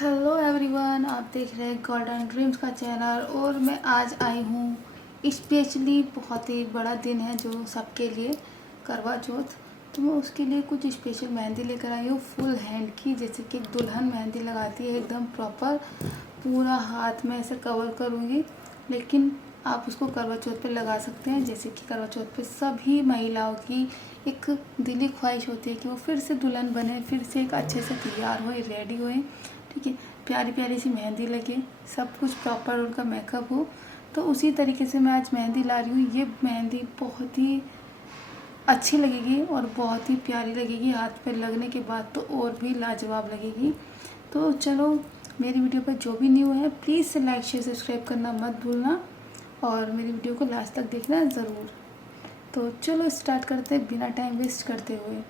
Hello everyone, आप देख रहे हैं गोल्डन ड्रीम्स का चैनल। और मैं आज आई हूँ स्पेशली, बहुत ही बड़ा दिन है जो सबके लिए, करवा चौथ। तो मैं उसके लिए कुछ स्पेशल मेहंदी लेकर आई हूँ, फुल हैंड की, जैसे कि एक दुल्हन मेहंदी लगाती है, एकदम प्रॉपर पूरा हाथ में ऐसे कवर करूँगी। लेकिन आप उसको करवा चौथ पे लगा सकते हैं, जैसे कि करवा चौथ पे सभी महिलाओं की एक दिली ख्वाहिश होती है कि वो फिर से दुल्हन बने, फिर से एक अच्छे से तैयार होए, रेडी होए, ठीक है, प्यारी प्यारी सी मेहंदी लगे, सब कुछ प्रॉपर उनका मेकअप हो। तो उसी तरीके से मैं आज मेहंदी ला रही हूँ। ये मेहंदी बहुत ही अच्छी लगेगी और बहुत ही प्यारी लगेगी, हाथ पे लगने के बाद तो और भी लाजवाब लगेगी। तो चलो, मेरी वीडियो पर जो भी न्यू है प्लीज़ से लाइक शेयर सब्सक्राइब करना मत भूलना, और मेरी वीडियो को लास्ट तक देखना ज़रूर। तो चलो स्टार्ट करते हैं बिना टाइम वेस्ट करते हुए।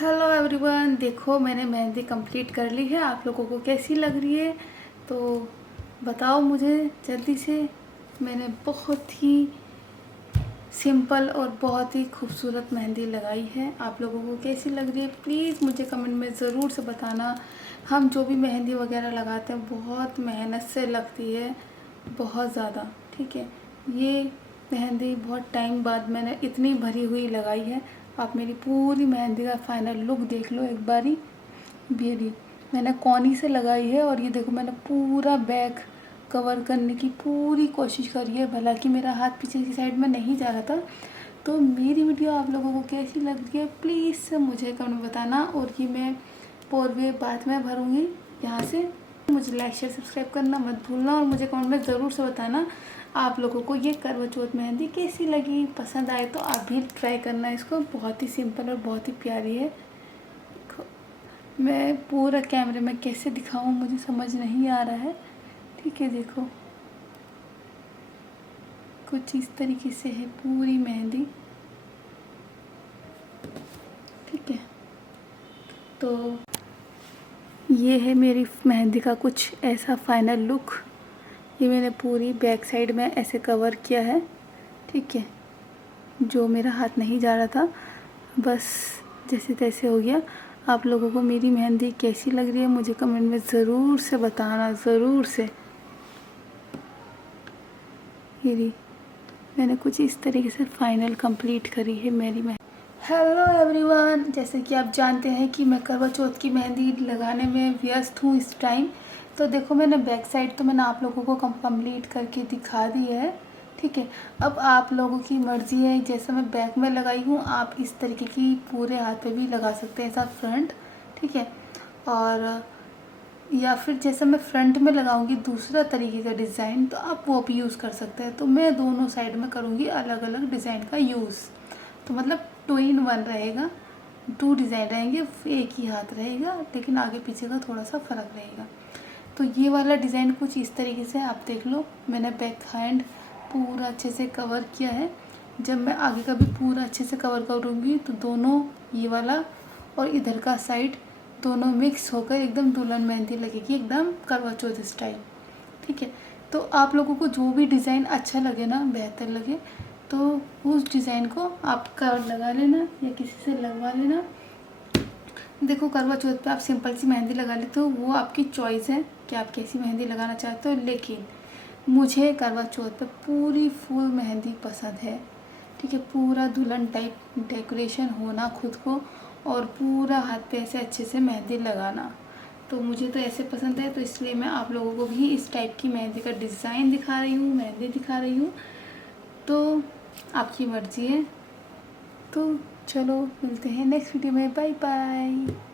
हेलो एवरीवन, देखो मैंने मेहंदी कंप्लीट कर ली है। आप लोगों को कैसी लग रही है तो बताओ मुझे जल्दी से। मैंने बहुत ही सिंपल और बहुत ही खूबसूरत मेहंदी लगाई है। आप लोगों को कैसी लग रही है प्लीज़ मुझे कमेंट में ज़रूर से बताना। हम जो भी मेहंदी वगैरह लगाते हैं बहुत मेहनत से लगती है, बहुत ज़्यादा। ठीक है, ये मेहंदी बहुत टाइम बाद मैंने इतनी भरी हुई लगाई है। आप मेरी पूरी मेहंदी का फाइनल लुक देख लो एक बारी। मेरी मैंने कोनी से लगाई है और ये देखो मैंने पूरा बैक कवर करने की पूरी कोशिश करी है, हालांकि मेरा हाथ पीछे की साइड में नहीं जा रहा था। तो मेरी वीडियो आप लोगों को कैसी लग रही है प्लीज़ मुझे कमेंट में बताना। और ये मैं वे बाद में भरूँगी यहाँ से। मुझे लाइक शेयर सब्सक्राइब करना मत भूलना और मुझे कमेंट में ज़रूर से बताना आप लोगों को ये करवा चौथ मेहंदी कैसी लगी। पसंद आए तो आप भी ट्राई करना इसको, बहुत ही सिंपल और बहुत ही प्यारी है। मैं पूरा कैमरे में कैसे दिखाऊं मुझे समझ नहीं आ रहा है। ठीक है, देखो कुछ इस तरीके से है पूरी मेहंदी। ठीक है, तो ये है मेरी मेहंदी का कुछ ऐसा फाइनल लुक। ये मैंने पूरी बैक साइड में ऐसे कवर किया है। ठीक है, जो मेरा हाथ नहीं जा रहा था बस जैसे तैसे हो गया। आप लोगों को मेरी मेहंदी कैसी लग रही है मुझे कमेंट में ज़रूर से बताना, ज़रूर से। मेरी मैंने कुछ इस तरीके से फाइनल कंप्लीट करी है मेरी मेहंदी। हेलो एवरीवन, जैसे कि आप जानते हैं कि मैं करवा चौथ की मेहंदी लगाने में व्यस्त हूँ इस टाइम। तो देखो मैंने बैक साइड तो मैंने आप लोगों को कंप्लीट करके दिखा दी है। ठीक है, अब आप लोगों की मर्ज़ी है, जैसे मैं बैक में लगाई हूँ आप इस तरीके की पूरे हाथ पे भी लगा सकते हैं, ऐसा फ्रंट। ठीक है, और या फिर जैसे मैं फ्रंट में लगाऊंगी दूसरा तरीके का डिज़ाइन तो आप वो भी यूज़ कर सकते हैं। तो मैं दोनों साइड में करूँगी अलग अलग डिज़ाइन का यूज़। तो मतलब 2 in 1 रहेगा, 2 डिज़ाइन रहेंगे, एक ही हाथ रहेगा लेकिन आगे पीछे का थोड़ा सा फ़र्क रहेगा। तो ये वाला डिज़ाइन कुछ इस तरीके से आप देख लो। मैंने बैक हैंड पूरा अच्छे से कवर किया है। जब मैं आगे का भी पूरा अच्छे से कवर करूँगी तो दोनों ये वाला और इधर का साइड दोनों मिक्स होकर एकदम दुल्हन मेहंदी लगेगी, एकदम करवा चौथ स्टाइल। ठीक है, तो आप लोगों को जो भी डिज़ाइन अच्छा लगे ना, बेहतर लगे, तो उस डिज़ाइन को आप कवर लगा लेना या किसी से लगवा लेना। देखो करवा चौथ पे आप सिंपल सी मेहंदी लगा लेते हो, वो आपकी चॉइस है कि आप कैसी मेहंदी लगाना चाहते हो, लेकिन मुझे करवा चौथ पे पूरी फुल मेहंदी पसंद है। ठीक है, पूरा दुल्हन टाइप डेकोरेशन होना खुद को और पूरा हाथ पे ऐसे अच्छे से मेहंदी लगाना, तो मुझे तो ऐसे पसंद है। तो इसलिए मैं आप लोगों को भी इस टाइप की मेहंदी का डिज़ाइन दिखा रही हूँ, मेहंदी दिखा रही हूँ। तो आपकी मर्ज़ी है। तो चलो मिलते हैं नेक्स्ट वीडियो में, बाय बाय।